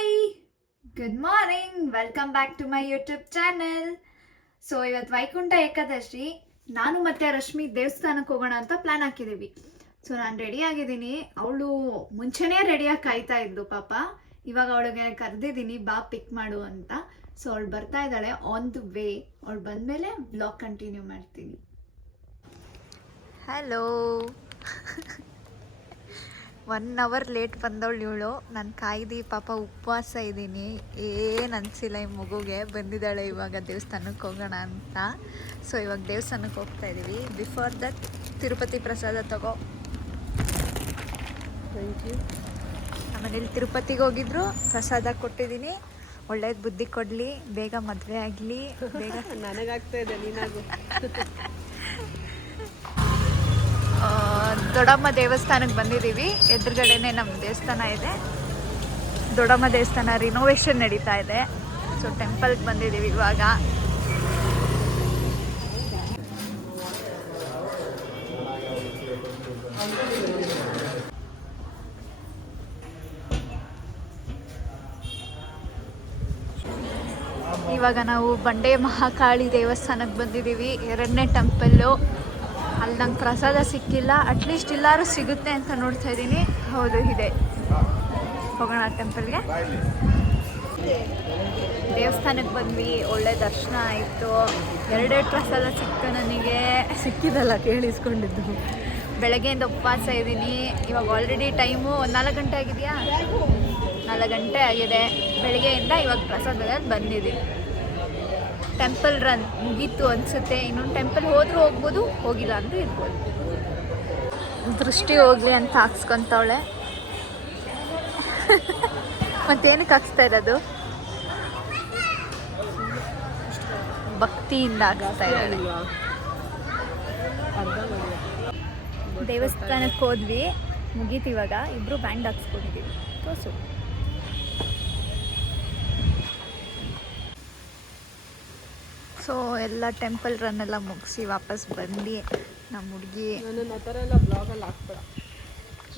Hi, good morning, welcome back to my YouTube channel. So ಇವತ್ತು ವೈಕುಂಠ ಏಕಾದಶಿ. ನಾನು ಮತ್ತೆ ರಶ್ಮಿ ದೇವಸ್ಥಾನಕ್ಕೆ ಹೋಗೋಣ ಅಂತ ಪ್ಲಾನ್ ಹಾಕಿದ್ದೀವಿ. ಸೊ ನಾನು ರೆಡಿ ಆಗಿದ್ದೀನಿ. ಅವಳು ಮುಂಚೆನೇ ರೆಡಿಯಾಗಿ ಕಾಯ್ತಾ ಇದ್ಲು ಪಾಪ. ಇವಾಗ ಅವಳಿಗೆ ಕರೆದಿದ್ದೀನಿ, ಬಾ ಪಿಕ್ ಮಾಡು ಅಂತ. ಸೊ ಅವಳು ಬರ್ತಾ ಇದ್ದಾಳೆ ಆನ್ ದ ವೇ. ಅವಳು ಬಂದಮೇಲೆ ಬ್ಲಾಗ್ ಕಂಟಿನ್ಯೂ ಮಾಡ್ತೀನಿ. ಹಲೋ. 1 ಅವರ್ ಲೇಟ್ ಬಂದವಳು ಇವಳು. ನಾನು ಕಾಯ್ದು ಪಾಪ ಉಪವಾಸ ಇದ್ದೀನಿ, ಏನು ಅನಿಸಿಲ್ಲ ಈ ಮಗುಗೆ. ಬಂದಿದ್ದಾಳೆ ಇವಾಗ ದೇವಸ್ಥಾನಕ್ಕೆ ಹೋಗೋಣ ಅಂತ. ಸೊ ಇವಾಗ ದೇವಸ್ಥಾನಕ್ಕೆ ಹೋಗ್ತಾ ಇದ್ದೀವಿ. ಬಿಫೋರ್ ದಟ್ ತಿರುಪತಿ ಪ್ರಸಾದ ತಗೋ. Thank you. ಆಮೇಲೆ ತಿರುಪತಿಗೆ ಹೋಗಿದ್ರು, ಪ್ರಸಾದ ಕೊಟ್ಟಿದ್ದೀನಿ. ಒಳ್ಳೇದು ಬುದ್ಧಿ ಕೊಡಲಿ, ಬೇಗ ಮದುವೆ ಆಗಲಿ, ಬೇಗ ನನಗಾಗ್ತಾ ಇದೆ, ನೀನಾಗು. ದೊಡ್ಡಮ್ಮ ದೇವಸ್ಥಾನಕ್ಕೆ ಬಂದಿದ್ದೀವಿ. ಎದುರುಗಡೆನೆ ನಮ್ಮ ದೇವಸ್ಥಾನ ಇದೆ. ದೊಡ್ಡಮ್ಮ ದೇವಸ್ಥಾನ ರಿನೋವೇಷನ್ ನಡೀತಾ ಇದೆ. ಸೊ ಟೆಂಪಲ್ಗೆ ಬಂದಿದ್ದೀವಿ ಇವಾಗ. ಇವಾಗ ನಾವು ಬಂಡೆ ಮಹಾಕಾಳಿ ದೇವಸ್ಥಾನಕ್ಕೆ ಬಂದಿದ್ದೀವಿ, 2ನೇ ಟೆಂಪಲ್ಲು. ಅಲ್ಲಿ ನಂಗೆ ಪ್ರಸಾದ ಸಿಕ್ಕಿಲ್ಲ, ಅಟ್ಲೀಸ್ಟ್ ಎಲ್ಲರೂ ಸಿಗುತ್ತೆ ಅಂತ ನೋಡ್ತಾ ಇದ್ದೀನಿ. ಹೌದು, ಇದೆ. ಹೋಗೋಣ ಟೆಂಪಲ್ಗೆ. ದೇವಸ್ಥಾನಕ್ಕೆ ಬಂದ್ವಿ, ಒಳ್ಳೆ ದರ್ಶನ ಆಯಿತು. 2 ಪ್ರಸಾದ ಸಿಕ್ತು ನನಗೆ. ಸಿಕ್ಕಿದಲ್ಲ, ಕೇಳಿಸ್ಕೊಂಡಿದ್ದು. ಬೆಳಗ್ಗೆಯಿಂದ ಉಪವಾಸ ಇದ್ದೀನಿ. ಇವಾಗ ಆಲ್ರೆಡಿ ಟೈಮು 4 ಗಂಟೆ ಆಗಿದೆಯಾ? 4 ಗಂಟೆ ಆಗಿದೆ. ಬೆಳಗ್ಗೆಯಿಂದ ಇವಾಗ ಪ್ರಸಾದ ಬಂದಿದ್ದೀನಿ. ಟೆಂಪಲ್ ರನ್ ಮುಗೀತು ಅನಿಸುತ್ತೆ. ಇನ್ನೊಂದು ಟೆಂಪಲ್ ಹೋದರೂ ಹೋಗ್ಬೋದು, ಹೋಗಿಲ್ಲ ಅಂದರೂ ಇರ್ಬೋದು. ದೃಷ್ಟಿ ಹೋಗಲಿ ಅಂತ ಹಾಕ್ಸ್ಕೊತಾವಳೆ. ಮತ್ತೇನಕ್ಕೆ ಹಾಕ್ಸ್ತಾ ಇರೋದು? ಭಕ್ತಿಯಿಂದ ಹಾಕ್ಸ್ತಾ ಇರೋದು. ದೇವಸ್ಥಾನಕ್ಕೆ ಹೋದ್ವಿ, ಮುಗೀತು. ಇವಾಗ ಇಬ್ಬರು ಬ್ಯಾಂಡ್ ಹಾಕ್ಸ್ಕೊಂಡಿದ್ದೀವಿ. ತೋರ್ಸು. ಸೊ ಎಲ್ಲ ಟೆಂಪಲ್ ರನ್ ಎಲ್ಲ ಮುಗಿಸಿ ವಾಪಸ್ ಬಂದು ನಮ್ಮ ಹುಡುಗಿ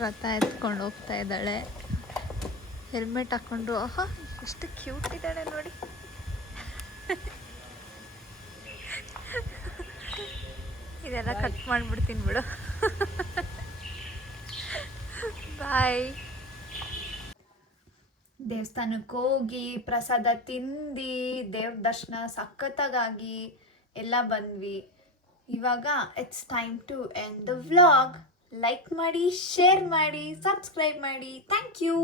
ರಥ ಎತ್ಕೊಂಡು ಹೋಗ್ತಾ ಇದ್ದಾಳೆ. ಹೆಲ್ಮೆಟ್ ಹಾಕ್ಕೊಂಡು. ಆಹಾ, ಎಷ್ಟು ಕ್ಯೂಟ್ ಇದ್ದಾಳೆ ನೋಡಿ. ಇದೆಲ್ಲ ಕಟ್ ಮಾಡಿಬಿಡ್ತೀನಿ ಬಿಡು. ಬಾಯ್. ದೇವಸ್ಥಾನಕ್ಕೆ ಹೋಗಿ ಪ್ರಸಾದ ತಿಂದು ದೇವ್ರ ದರ್ಶನ ಸಖತ್ತಾಗಿ ಎಲ್ಲ ಬಂದ್ವಿ. ಇವಾಗ it's time to end the vlog. Like ಮಾಡಿ, ಶೇರ್ ಮಾಡಿ, ಸಬ್ಸ್ಕ್ರೈಬ್ ಮಾಡಿ. Thank you.